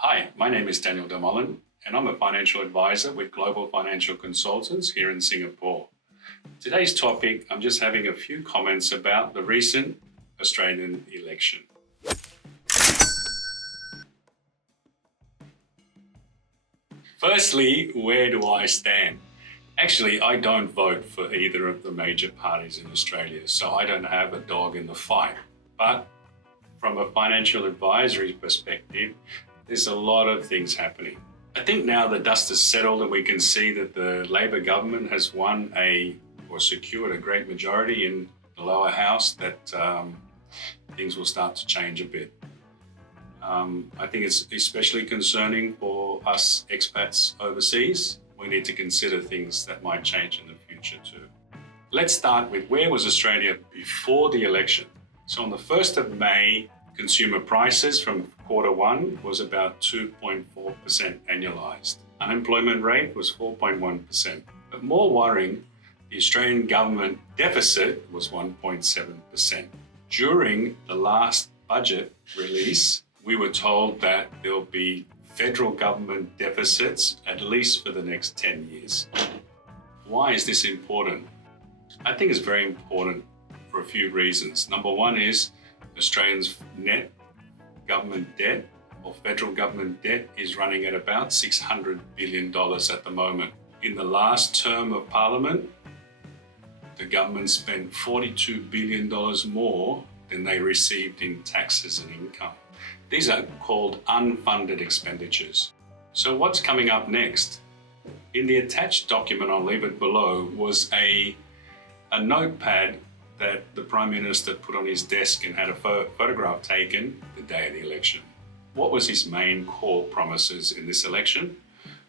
Hi, my name is Daniel Dalmolin, and I'm a financial advisor with Global Financial Consultants here in Singapore. Today's topic, I'm just having a few comments about the recent Australian election. Firstly, where do I stand? Actually, I don't vote for either of the major parties in Australia, so I don't have a dog in the fight. But from a financial advisory perspective, there's a lot of things happening. I think now the dust has settled and we can see that the Labor government has secured a great majority in the lower house, that things will start to change a bit. I think it's especially concerning for us expats overseas. We need to consider things that might change in the future too. Let's start with where was Australia before the election. So on the 1st of May, consumer prices from Q1 was about 2.4% annualised. Unemployment rate was 4.1%. But more worrying, the Australian government deficit was 1.7%. During the last budget release, we were told that there'll be federal government deficits at least for the next 10 years. Why is this important? I think it's very important for a few reasons. Number one is Australia's net government debt or federal government debt is running at about $600 billion at the moment. In the last term of Parliament, the government spent $42 billion more than they received in taxes and income. These are called unfunded expenditures. So what's coming up next? In the attached document, I'll leave it below, was a notepad that the Prime Minister put on his desk and had a photograph taken the day of the election. What was his main core promises in this election?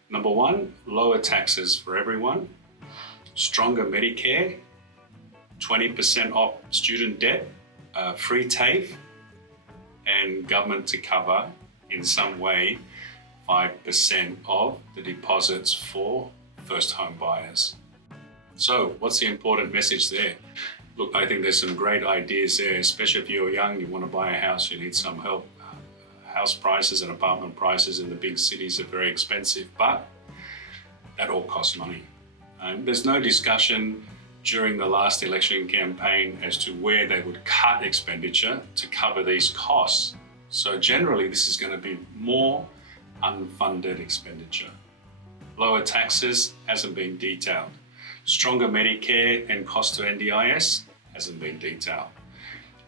Number one, lower taxes for everyone, stronger Medicare, 20% off student debt, free TAFE, and government to cover in some way 5% of the deposits for first home buyers. So what's the important message there? Look, I think there's some great ideas there, especially if you're young, you want to buy a house, you need some help. House prices and apartment prices in the big cities are very expensive, but that all costs money. There's no discussion during the last election campaign as to where they would cut expenditure to cover these costs. So generally, this is going to be more unfunded expenditure. Lower taxes hasn't been detailed. Stronger Medicare and cost to NDIS hasn't been detailed.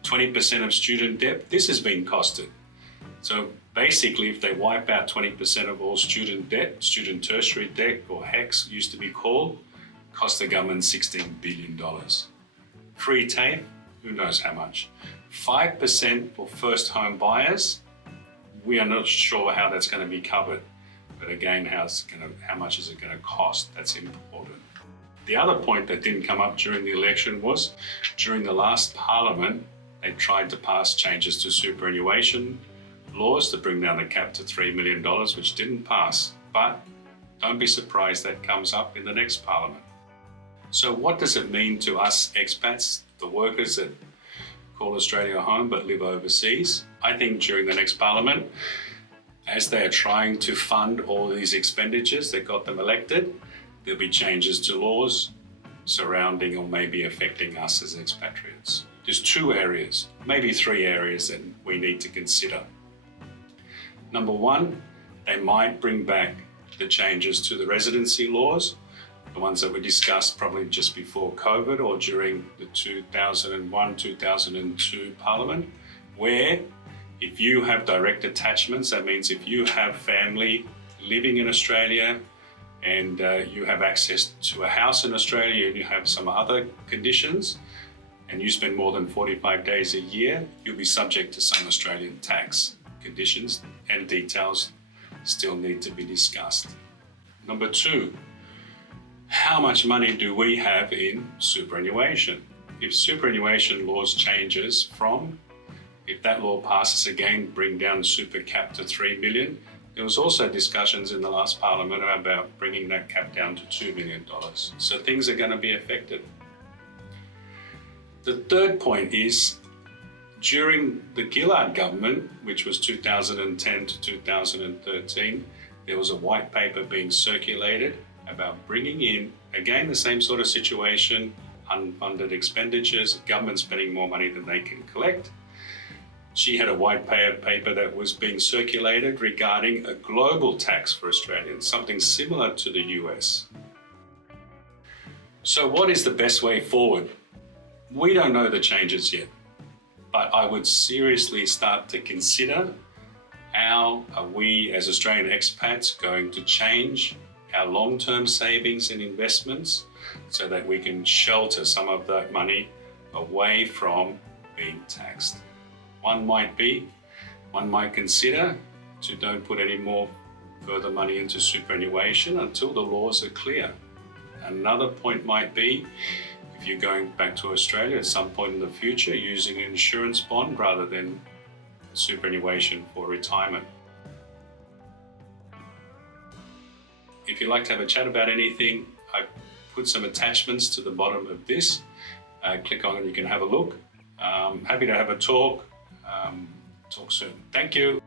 20% of student debt, this has been costed. So basically, if they wipe out 20% of all student debt, student tertiary debt, or HECS used to be called, cost the government $16 billion. Free TAFE, who knows how much. 5% for first home buyers, we are not sure how that's going to be covered. But again, how much is it going to cost? That's important. The other point that didn't come up during the election was during the last Parliament, they tried to pass changes to superannuation laws to bring down the cap to $3 million, which didn't pass. But don't be surprised that comes up in the next Parliament. So what does it mean to us expats, the workers that call Australia home but live overseas? I think during the next Parliament, as they are trying to fund all these expenditures that got them elected, there'll be changes to laws surrounding or maybe affecting us as expatriates. There's 2 areas, maybe 3 areas that we need to consider. Number one, they might bring back the changes to the residency laws, the ones that were discussed probably just before COVID or during the 2001-2002 Parliament, where if you have direct attachments, that means if you have family living in Australia and you have access to a house in Australia and you have some other conditions and you spend more than 45 days a year, you'll be subject to some Australian tax. Conditions and details still need to be discussed. Number 2, how much money do we have in superannuation? If superannuation laws changes if that law passes again, bring down super cap to 3 million, there was also discussions in the last Parliament about bringing that cap down to $2 million. So things are going to be affected. The third point is During the Gillard government, which was 2010 to 2013, there was a white paper being circulated about bringing in, again, the same sort of situation, unfunded expenditures, government spending more money than they can collect. She had a white paper that was being circulated regarding a global tax for Australians, something similar to the US. So what is the best way forward? We don't know the changes yet, but I would seriously start to consider how are we as Australian expats going to change our long-term savings and investments so that we can shelter some of that money away from being taxed. One might consider to don't put any more further money into superannuation until the laws are clear. Another point might be, if you're going back to Australia at some point in the future, using an insurance bond rather than superannuation for retirement. If you'd like to have a chat about anything, I put some attachments to the bottom of this. Click on it, you can have a look. Happy to have a talk. Talk soon. Thank you.